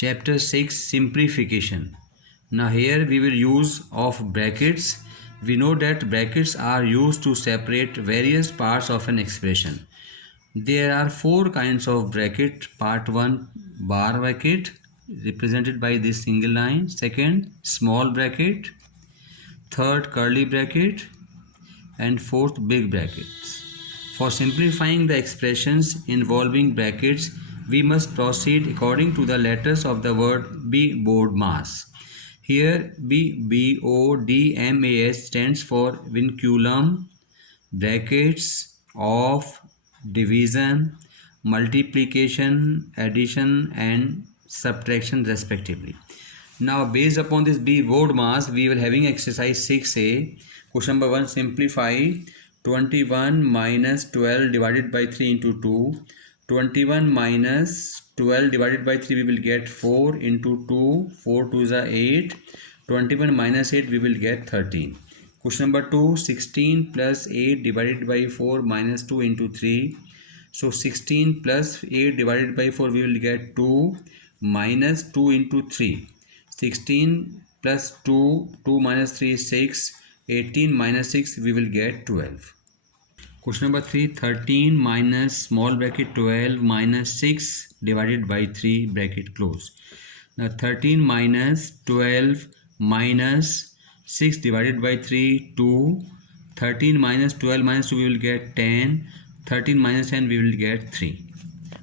Chapter 6 Simplification. Now here we will use of brackets. We know that brackets are used to separate various parts of an expression. There are four kinds of bracket. Part 1 bar bracket represented by this single line. Second small bracket. Third curly bracket. And fourth big brackets. For simplifying the expressions involving brackets, we must proceed according to the letters of the word BODMAS. Here BODMAS stands for vinculum, brackets, of, division, multiplication, addition and subtraction respectively. Now based upon this BODMAS, we will having exercise 6a. Question number 1, simplify 21 minus 12 divided by 3 into 2. 21 minus 12 divided by 3 we will get 4 into 2. 4 2 is 8. 21 minus 8 we will get 13. Question number 2, 16 plus 8 divided by 4 minus 2 into 3. So 16 plus 8 divided by 4 we will get 2 minus 2 into 3. 16 plus 2, 2 minus 3 is 6, 18 minus 6 we will get 12. Question number 3, 13 minus small bracket 12 minus 6 divided by 3 bracket close. Now 13 minus 12 minus 6 divided by 3, 2. 13 minus 12 minus 2 we will get 10. 13 minus 10 we will get 3.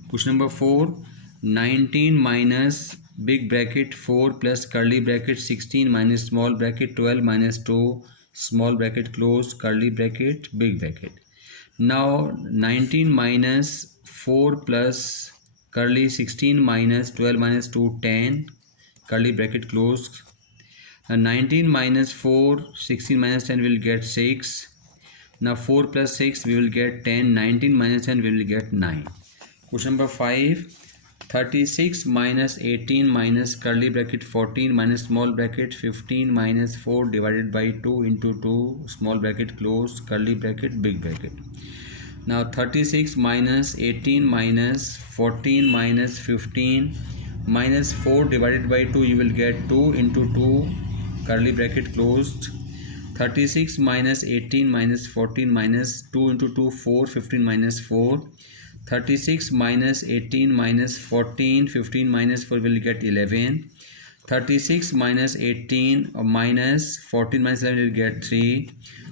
Question number 4, 19 minus big bracket 4 plus curly bracket 16 minus small bracket 12 minus 2 small bracket close curly bracket big bracket. Now 19 minus 4 plus curly 16 minus 12 minus 2 10 curly bracket close. 19 minus 4 16 minus 10 will get 6. Now 4 plus 6 we will get 10. 19 minus 10 we will get 9. Question number 5, 36 minus 18 minus curly bracket 14 minus small bracket 15 minus 4 divided by 2 into 2 small bracket close curly bracket big bracket. Now 36 minus 18 minus 14 minus 15 minus 4 divided by 2 you will get 2 into 2 curly bracket closed. 36 minus 18 minus 14 minus 2 into 2 4 15 minus 4. 36 minus 18 minus 14 15 minus 4 will get 11. 36 minus 18 minus 14 minus 11 will get 3.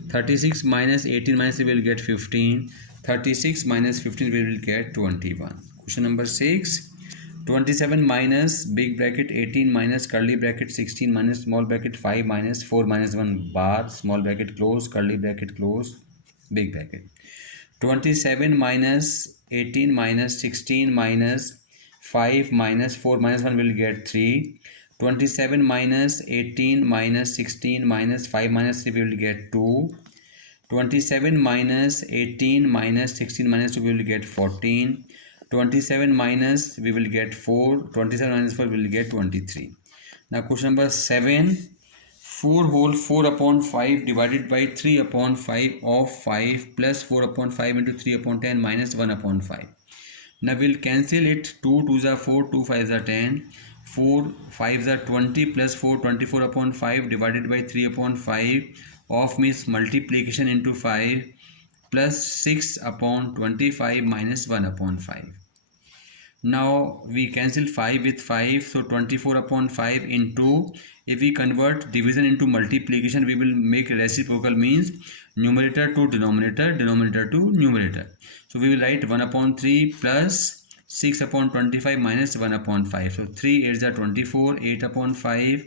36 minus 18 minus 3 will get 15. 36 minus 15 we will get 21. Question number 6, 27 minus big bracket 18 minus curly bracket 16 minus small bracket 5 minus 4 minus 1 bar small bracket close curly bracket close big bracket. 27 minus 18 minus 16 minus 5 minus 4 minus 1 will get 3. 27 minus 18 minus 16 minus 5 minus 3 will get 2. 27 minus 18 minus 16 minus 2 we will get 14. 27 minus we will get 4. 27 minus 4 will get 23. Now question number 7, 4 whole 4 upon 5 divided by 3 upon 5 of 5 plus 4 upon 5 into 3 upon 10 minus 1 upon 5. Now we'll cancel it. 2 2s are 4, 2 5s are 10, 4 5s are 20 plus 4 24 upon 5 divided by 3 upon 5 of means multiplication into 5 plus 6 upon 25 minus 1 upon 5. Now we cancel 5 with 5, so 24 upon 5 into, if we convert division into multiplication we will make reciprocal, means numerator to denominator, denominator to numerator. So we will write 1 upon 3 plus 6 upon 25 minus 1 upon 5. So 3 8s are 24, 8 upon 5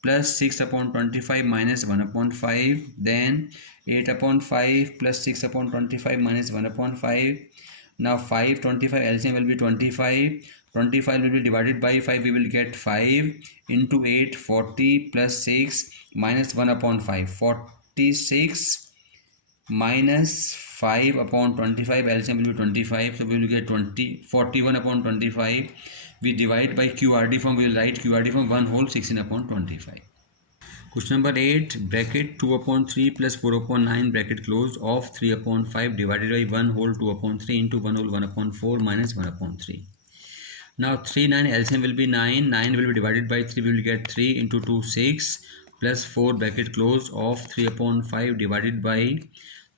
plus 6 upon 25 minus 1 upon 5, then 8 upon 5 plus 6 upon 25 minus 1 upon 5. Now 5 25 LCM will be 25. 25 will be divided by 5, we will get 5 into 8 40 plus 6 minus 1 upon 5. 46 minus 5 upon 25 LCM will be 25, so we will get 41 upon 25. We divide by QRD form, we will write QRD form 1 whole 16 upon 25. Question number 8, bracket 2 upon 3 plus 4 upon 9 bracket close of 3 upon 5 divided by 1 whole 2 upon 3 into 1 whole 1 upon 4 minus 1 upon 3. Now 3 9 LCM will be 9. 9 will be divided by 3. We will get 3 into 2 6 plus 4 bracket close of 3 upon 5 divided by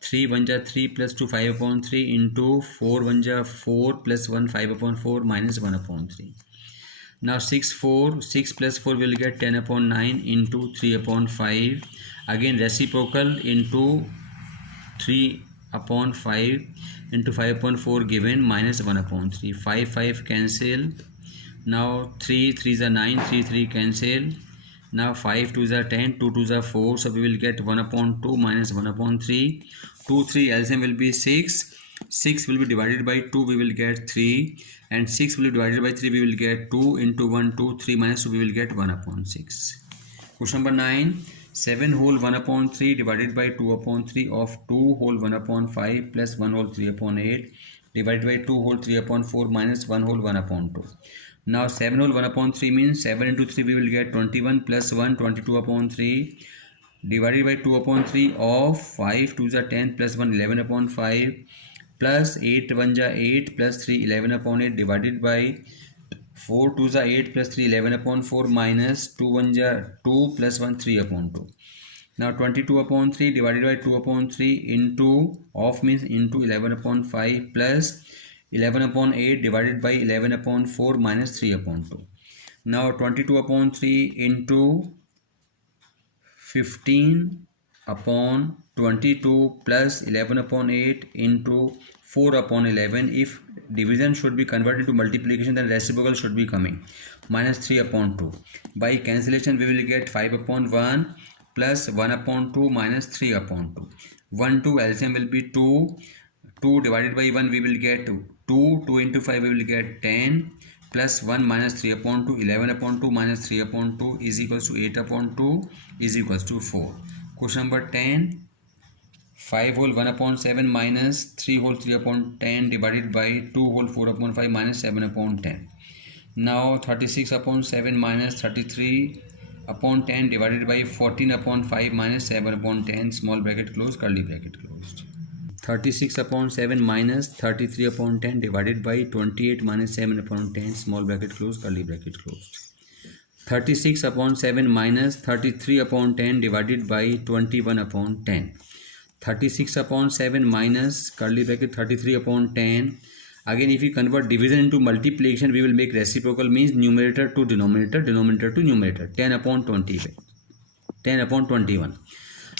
3 1 ja 3 plus 2 5 upon 3 into 4 1 ja 4 plus 1 5 upon 4 minus 1 upon 3. Now 6 plus 4 will get 10 upon 9 into 3 upon 5. Again reciprocal into 3 upon 5 into 5 upon 4 given minus 1 upon 3. 5 5 cancel. Now 3 3s are 9, 3 3 cancel. Now 5 2s are 10, 2 2s are 4. So we will get 1 upon 2 minus 1 upon 3. 2 3 LCM will be 6. 6 will be divided by 2, we will get 3, and 6 will be divided by 3, we will get 2 into 1 2 3 minus 2, we will get 1 upon 6. Question number 9. 7 whole 1 upon 3 divided by 2 upon 3 of 2 whole 1 upon 5 plus 1 whole 3 upon 8 divided by 2 whole 3 upon 4 minus 1 whole 1 upon 2. Now 7 whole 1 upon 3 means 7 into 3 we will get 21 plus 1 22 upon 3 divided by 2 upon 3 of 5 2s are 10 plus 1 11 upon 5 plus 8 1 ja 8 plus 3 11 upon 8 divided by 4 2s are 8 plus 3 11 upon 4 minus 2 1 ja 2 plus 1 3 upon 2. Now 22 upon 3 divided by 2 upon 3 into of means into 11 upon 5 plus 11 upon 8 divided by 11 upon 4 minus 3 upon 2. Now 22 upon 3 into 15 upon 22 plus 11 upon 8 into 4 upon 11. If division should be converted to multiplication, then reciprocal should be coming minus 3 upon 2. By cancellation we will get 5 upon 1 plus 1 upon 2 minus 3 upon 2. 1 2 LCM will be 2. 2 divided by 1 we will get 2. 2 into 5 we will get 10 plus 1 minus 3 upon 2. 11 upon 2 minus 3 upon 2 is equals to 8 upon 2 is equals to 4. Question number 10. 5 whole 1 upon 7 minus 3 whole 3 upon 10 divided by 2 whole 4 upon 5 minus 7 upon 10. Now 36 upon 7 minus 33 upon 10 divided by 14 upon 5 minus 7 upon 10, small bracket closed, curly bracket closed. 36 upon 7 minus 33 upon 10 divided by 28 minus 7 upon 10, small bracket closed, curly bracket closed. 36 upon 7 minus 33 upon 10 divided by 21 upon 10. 36 upon 7 minus curly bracket 33 upon 10. Again, if we convert division into multiplication, we will make reciprocal means numerator to denominator, denominator to numerator. 10 upon 20, 10 upon 21.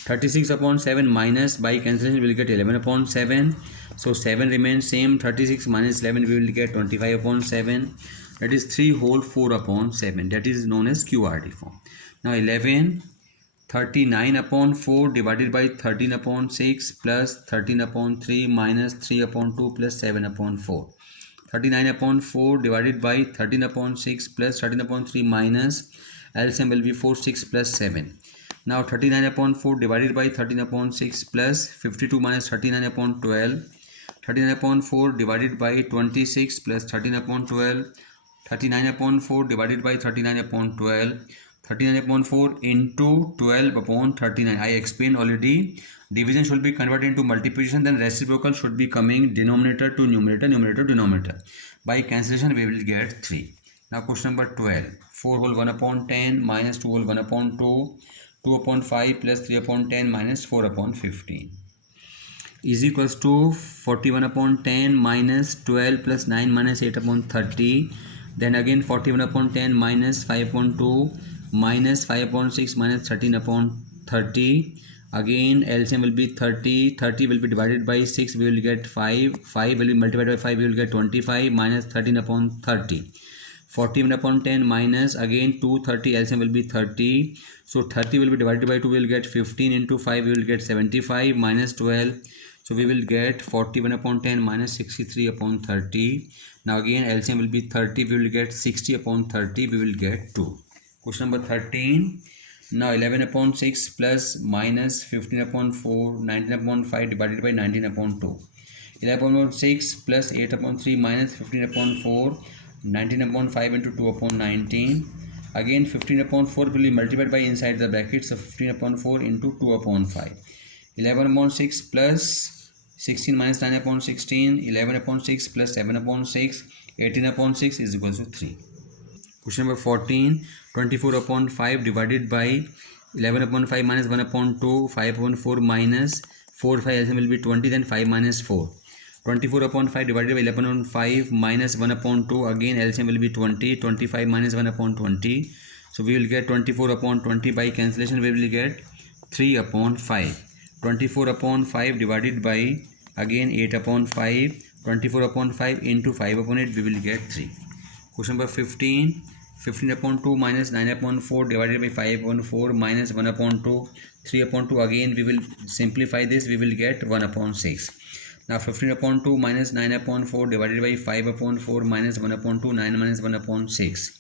36 upon 7 minus by cancellation we will get 11 upon 7. So 7 remains same. 36 minus 11 we will get 25 upon 7. That is 3 whole 4 upon 7. That is known as QRD form. Now 11. 39 upon 4 divided by 13 upon 6 plus 13 upon 3 minus 3 upon 2 plus 7 upon 4. 39 upon 4 divided by 13 upon 6 plus 13 upon 3 minus LCM will be 4 6 plus 7. Now 39 upon 4 divided by 13 upon 6 plus 52 minus 39 upon 12. 39 upon 4 divided by 26 plus 13 upon 12. 39 upon 4 divided by 39 upon 12. 39 upon 4 into 12 upon 39. I explained already. Division should be converted into multiplication, then reciprocal should be coming denominator to numerator, numerator to denominator. By cancellation we will get 3. Now question number 12. 4 whole 1 upon 10 minus 2 whole 1 upon 2. 2 upon 5 plus 3 upon 10 minus 4 upon 15 is equals to 41 upon 10 minus 12 plus 9 minus 8 upon 30. Then again 41 upon 10 minus 5 upon 2 minus 5 upon 6 minus 13 upon 30. Again LCM will be 30. 30 will be divided by 6, we will get 5. 5 will be multiplied by 5, we will get 25 minus 13 upon 30. 41 upon 10 minus again 230, LCM will be 30. So 30 will be divided by 2, we will get 15 into 5, we will get 75 minus 12. So we will get 41 upon 10 minus 63 upon 30. Now again LCM will be 30, we will get 60 upon 30, we will get 2. Question number 13. Now 11 upon 6 plus minus 15 upon 4, 19 upon 5 divided by 19 upon 2. 11 upon 6 plus 8 upon 3 minus 15 upon 4, 19 upon 5 into 2 upon 19. Again 15 upon 4 will be multiplied by inside the brackets, so 15 upon 4 into 2 upon 5. 11 upon 6 plus 16 minus 9 upon 16. 11 upon 6 plus 7 upon 6. 18 upon 6 is equal to 3. Question number 14. 24 upon 5 divided by 11 upon 5 minus 1 upon 2, 5 upon 4 minus 4, 5 LCM will be 20, then 5 minus 4. 24 upon 5 divided by 11 upon 5 minus 1 upon 2, again LCM will be 20, 25 minus 1 upon 20. So we will get 24 upon 20, by cancellation we will get 3 upon 5. 24 upon 5 divided by again 8 upon 5, 24 upon 5 into 5 upon 8, we will get 3. Question number 15. 15 upon 2 minus 9 upon 4 divided by 5 upon 4 minus 1 upon 2, 3 upon 2, again we will simplify this, we will get 1 upon 6. Now 15 upon 2 minus 9 upon 4 divided by 5 upon 4 minus 1 upon 2, 9 minus 1 upon 6.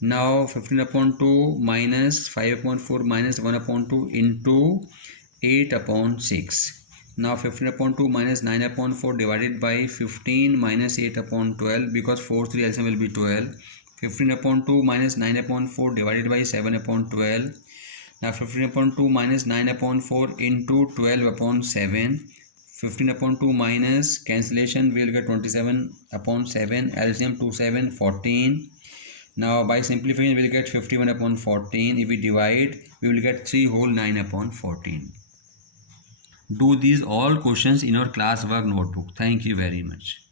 Now 15 upon 2 minus 5 upon 4 minus 1 upon 2 into 8 upon 6. Now 15 upon 2 minus 9 upon 4 divided by 15 minus 8 upon 12, because 4 3 LCM will be 12. 15 upon 2 minus 9 upon 4 divided by 7 upon 12. Now 15 upon 2 minus 9 upon 4 into 12 upon 7. 15 upon 2 minus cancellation, we will get 27 upon 7. LCM 2 7 14. Now by simplifying we will get 51 upon 14. If we divide, we will get 3 whole 9 upon 14. Do these all questions in your classwork notebook. Thank you very much.